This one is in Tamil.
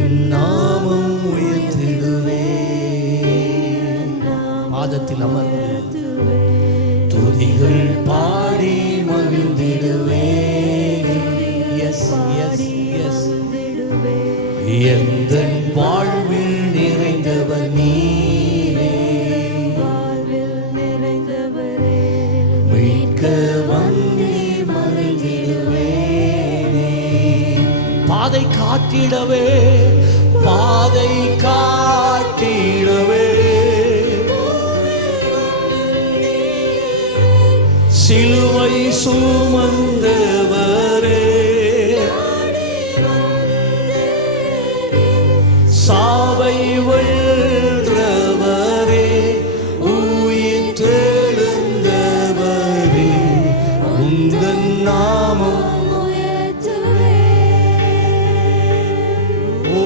நாமம் உயர்த்திடுவே. பாதத்தில் அமர்ந்து துதிகள் பாடி மகிழ்ந்திடுவே. எஸ் எஸ் எஸ் எந்த வாழ்வில் நிறைந்தவர் நீரே. மீட்க வந்தே பாதை காட்டிடவே பாதை காட்டிடவே. சிலுவை சுமந்தவரே சாவை வென்றவரே உயிர் தெழுந்தவரே. உந்தன் நாமம்